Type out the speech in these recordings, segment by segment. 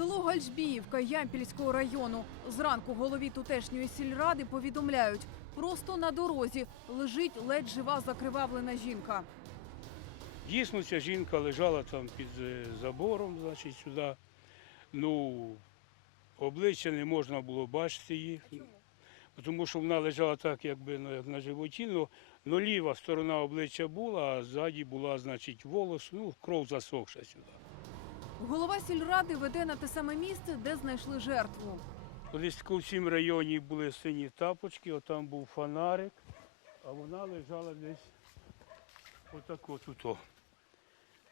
Село Гальжбіївка Ямпільського району. Зранку голові тутешньої сільради повідомляють, просто на дорозі лежить ледь жива закривавлена жінка. Дійсно, ця жінка лежала там під е, забором, значить, сюди. Ну, обличчя не можна було бачити її. Тому що вона лежала так, якби ну, як на животі, ну, ну ліва сторона обличчя була, а ззаді була, значить, волос, ну, кров засохша сюди. Голова сільради веде на те саме місце, де знайшли жертву. Колись в цьому районі були сині тапочки, отам був фонарик, а вона лежала десь отако тут. о.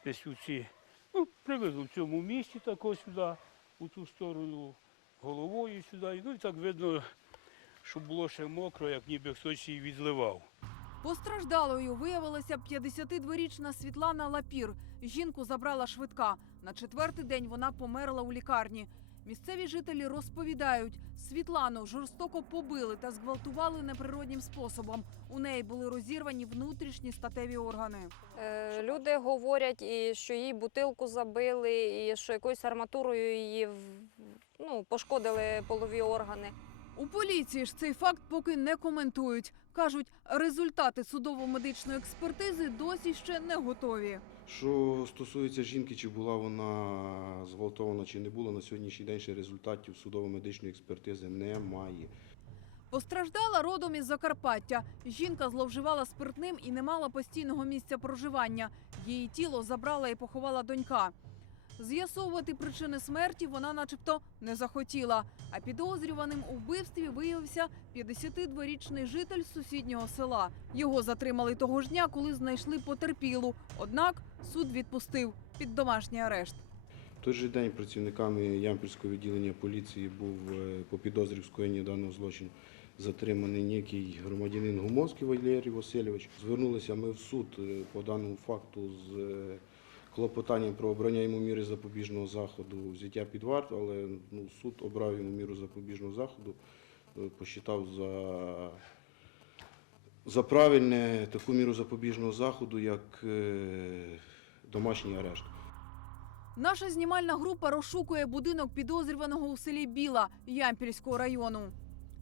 Десь у ці, ну, приблизно в цьому місці тако сюди, у ту сторону головою сюди. Ну і так видно, що було ще мокро, як ніби хтось її відливав. Постраждалою виявилася 52-річна Світлана Лапір. Жінку забрала швидка. На четвертий день вона померла у лікарні. Місцеві жителі розповідають, Світлану жорстоко побили та зґвалтували неприроднім способом. У неї були розірвані внутрішні статеві органи. Е, Люди говорять, і що їй бутилку забили, і що якоюсь арматурою її ну, пошкодили полові органи. У поліції ж цей факт поки не коментують. кажуть, результати судово-медичної експертизи досі ще не готові. Що стосується жінки, чи була вона зґвалтована, чи не була, на сьогоднішній день ще результатів судово-медичної експертизи немає. Постраждала родом із Закарпаття. Жінка зловживала спиртним і не мала постійного місця проживання. Її тіло забрала і поховала донька. З'ясовувати причини смерті вона, начебто, не захотіла. А підозрюваним у вбивстві виявився 52-річний житель сусіднього села. Його затримали того ж дня, коли знайшли потерпілу. Однак суд відпустив під домашній арешт. Той же день працівниками Ямпільського відділення поліції був е, по підозрі в скоєнні даного злочину затриманий некий громадянин Гумовський Валерій Васильович. Звернулися ми в суд е, по даному факту з е, клопотанням про обрання йому міри запобіжного заходу взяття під варту, але ну, суд обрав йому міру запобіжного заходу, е, посчитав за, за правильне таку міру запобіжного заходу, як е, домашній арешт. Наша знімальна група розшукує будинок підозрюваного у селі Біла Ямпільського району.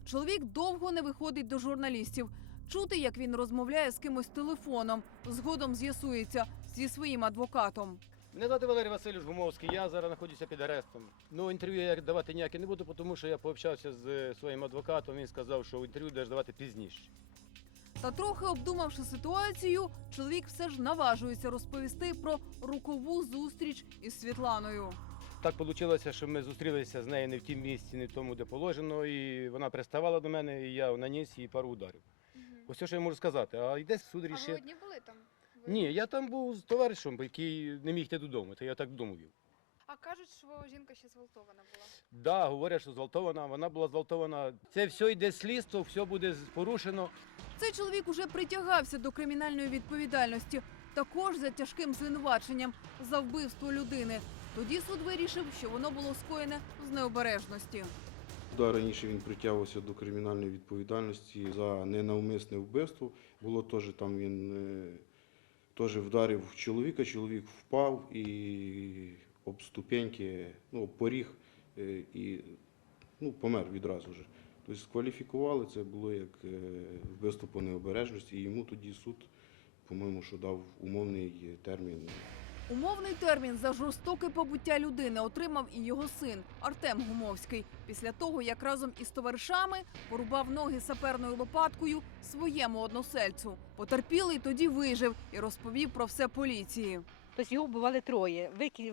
Чоловік довго не виходить до журналістів. Чути, як він розмовляє з кимось телефоном. Згодом з'ясується зі своїм адвокатом. Мене звати Валерій Васильович Гумовський, я зараз знаходжуся під арестом. Ну, інтерв'ю я давати ніяке не буду, тому що я пообщався з своїм адвокатом, він сказав, що інтерв'ю будеш давати пізніше. Та трохи обдумавши ситуацію, чоловік все ж наважується розповісти про рукову зустріч із Світланою. Так вийшло, що ми зустрілися з нею не в тім місці, не в тому, де положено, і вона приставала до мене, і я наніс їй пару ударів. Ось що я можу сказати. А йде суд А ви одні були там? Ні, я там був з товаришем, який не міг йти додому, то я так додому вів. А кажуть, що жінка ще зґвалтована була. Да, говорять, що зґвалтована, вона була зґвалтована. Це все йде слідство, все буде порушено. Цей чоловік уже притягався до кримінальної відповідальності, також за тяжким звинуваченням за вбивство людини. Тоді суд вирішив, що воно було скоєне з необережності. Да, раніше він притягувався до кримінальної відповідальності за ненавмисне вбивство. Було теж там він е, теж вдарив чоловіка, чоловік впав і об ступеньки, ну, поріг е, і ну, помер відразу ж. Тобто скваліфікували, це було як е, вбивство по необережності, і йому тоді суд, по-моєму, що дав умовний термін. Умовний термін за жорстоке побуття людини отримав і його син Артем Гумовський після того, як разом із товаришами порубав ноги саперною лопаткою своєму односельцю. Потерпілий тоді вижив і розповів про все поліції. Тобто його вбивали троє.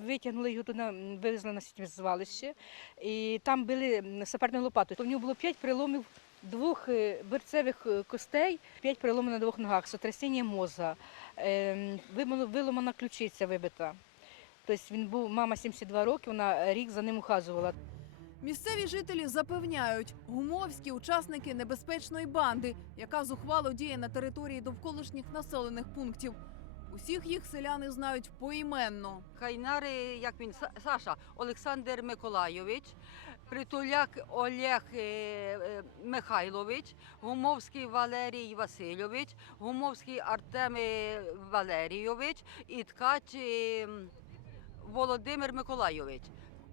Витягнули його туди, вивезли на звалище, і там били саперною лопатою. То в нього було п'ять переломів двох е, берцевих е, костей, п'ять переломів на двох ногах, сотрясіння мозга, ем, виломана ключиця вибита. Тобто він був, мама 72 роки, вона рік за ним ухажувала. Місцеві жителі запевняють, гумовські учасники небезпечної банди, яка зухвало діє на території довколишніх населених пунктів. Усіх їх селяни знають поіменно. Хайнари, як він, Саша, Олександр Миколайович, Притуляк Олег е, е, Михайлович, Гумовський Валерій Васильович, Гумовський Артем е, Валерійович і ткач Володимир Миколайович.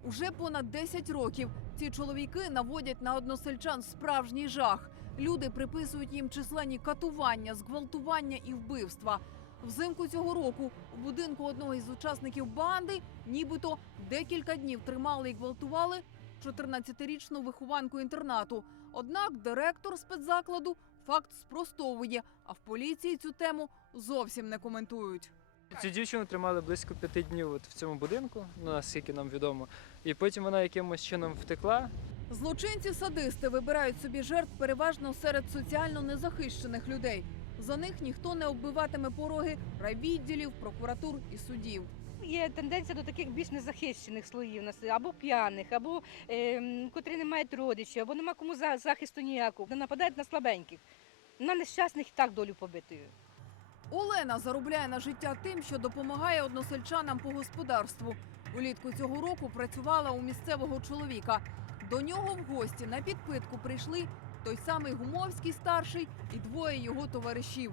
Уже понад 10 років ці чоловіки наводять на односельчан справжній жах. Люди приписують їм численні катування, зґвалтування і вбивства. Взимку цього року у будинку одного із учасників банди нібито декілька днів тримали і гвалтували 14-річну вихованку інтернату. Однак директор спецзакладу факт спростовує, а в поліції цю тему зовсім не коментують. Цю дівчину тримали близько п'яти днів от в цьому будинку, ну наскільки нам відомо. І потім вона якимось чином втекла. Злочинці-садисти вибирають собі жертв переважно серед соціально незахищених людей. За них ніхто не оббиватиме пороги райвідділів, прокуратур і судів. Є тенденція до таких більш незахищених слоїв або п'яних, або е, котрі не мають родичів, або нема кому захисту ніякого. Вони нападають на слабеньких. На нещасних і так долю побитою. Олена заробляє на життя тим, що допомагає односельчанам по господарству. Улітку цього року працювала у місцевого чоловіка. До нього в гості на підпитку прийшли той самий Гумовський старший і двоє його товаришів.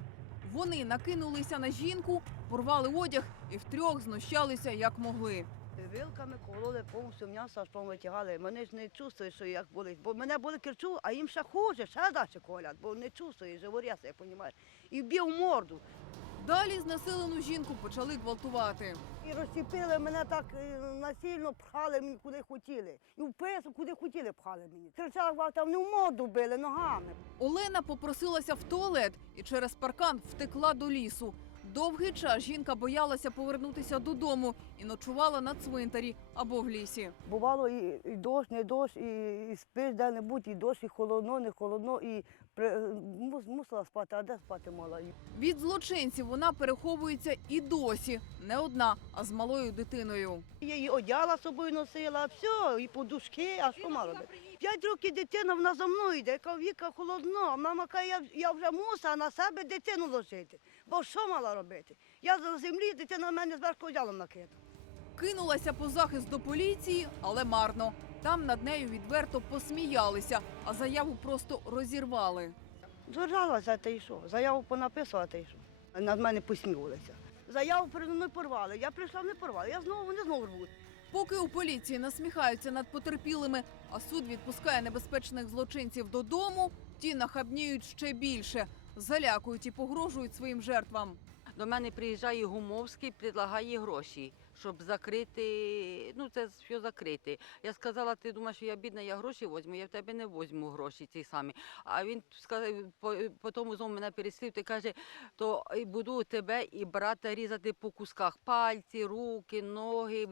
Вони накинулися на жінку, порвали одяг і втрьох знущалися як могли. Вилками кололи повністю м'ясо, що витягали. Вони ж не чувствують, що як болить. Бо мене були кричу, а їм ще хуже, ще далі колять, бо не чувствують, живоряси, як розумієш. І вбив морду. Далі знесилену жінку почали гвалтувати. І розціпили мене так е, насильно, пхали мені куди хотіли. І в пису, куди хотіли, пхали мені. Кричали, гвалта, вони в морду били ногами. Олена попросилася в туалет і через паркан втекла до лісу. Довгий час жінка боялася повернутися додому і ночувала на цвинтарі або в лісі. Бувало і, і дощ, не дощ, і, і спиш де-небудь, і дощ, і холодно, не холодно, і при, мус- мусила спати, а де спати мала? Від злочинців вона переховується і досі не одна, а з малою дитиною. Я її одяла з собою носила, все, і подушки, а що мала робити? П'ять років дитина, вона за мною йде, яка віка холодно. А Мама каже, я, я вже мусила на себе дитину ложити. Бо що мала робити? Я за землі, дитина в мене зверху одялом накида. Кинулася по захист до поліції, але марно. Там над нею відверто посміялися, а заяву просто розірвали. Держалася, та й що? Заяву понаписувала, та й що? Над мене посміювалися. Заяву передо мною порвали. Я прийшла, не порвали. Я знову, вони знову рвуть. Поки у поліції насміхаються над потерпілими, а суд відпускає небезпечних злочинців додому, ті нахабніють ще більше, залякують і погрожують своїм жертвам. До мене приїжджає Гумовський, предлагає гроші, щоб закрити, ну це все закрити. Я сказала, ти думаєш, що я бідна, я гроші возьму, я в тебе не возьму гроші ці самі. А він сказав, по- потім знову мене переслів, ти каже, то буду тебе і брата різати по кусках, пальці, руки, ноги,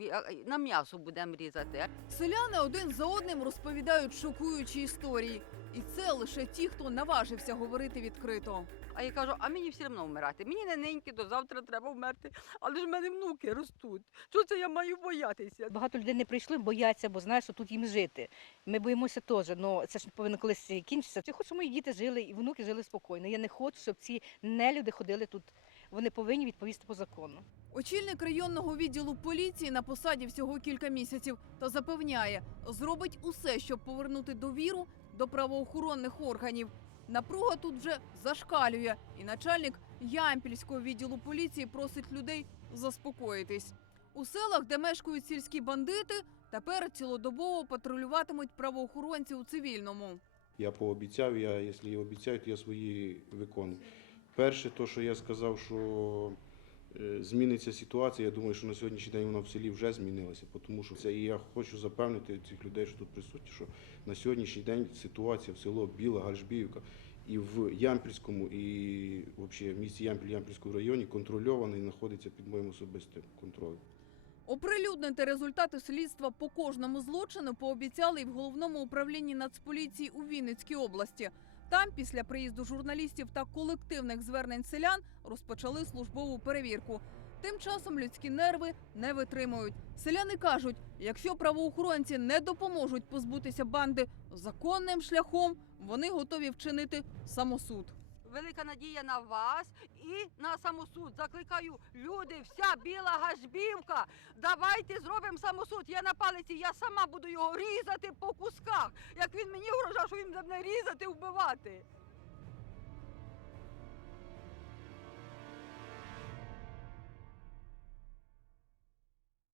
на м'ясо будемо різати. Селяни один за одним розповідають шокуючі історії. І це лише ті, хто наважився говорити відкрито. А я кажу, а мені все одно вмирати. Мені не неньки, до завтра треба вмерти. Але ж в мене внуки ростуть. Що це я маю боятися? Багато людей не прийшли, бояться, бо знають, що тут їм жити. Ми боїмося теж, але це ж повинно колись кінчитися. Я хочу, щоб мої діти жили і внуки жили спокійно. Я не хочу, щоб ці нелюди ходили тут. Вони повинні відповісти по закону. Очільник районного відділу поліції на посаді всього кілька місяців та запевняє, зробить усе, щоб повернути довіру до правоохоронних органів. Напруга тут вже зашкалює, і начальник Ямпільського відділу поліції просить людей заспокоїтись. У селах, де мешкають сільські бандити, тепер цілодобово патрулюватимуть правоохоронці у цивільному. Я пообіцяв, я, якщо я обіцяю, то я свої виконую. Перше, то, що я сказав, що зміниться ситуація, я думаю, що на сьогоднішній день вона в селі вже змінилася, тому що це і я хочу запевнити цих людей, що тут присутні, що на сьогоднішній день ситуація в село Біла, Гальжбіївка і в Ямпільському, і взагалі в місті Ямпіль, Ямпільському районі контрольована і знаходиться під моїм особистим контролем. Оприлюднити результати слідства по кожному злочину пообіцяли і в головному управлінні Нацполіції у Вінницькій області. Там, після приїзду журналістів та колективних звернень селян, розпочали службову перевірку. Тим часом людські нерви не витримують. Селяни кажуть, якщо правоохоронці не допоможуть позбутися банди законним шляхом, вони готові вчинити самосуд. Велика надія на вас і на самосуд. Закликаю люди, вся біла гажбівка. Давайте зробимо самосуд. Я на палиці, я сама буду його різати по кусках. Як він мені вражав, що він буде мене різати, вбивати.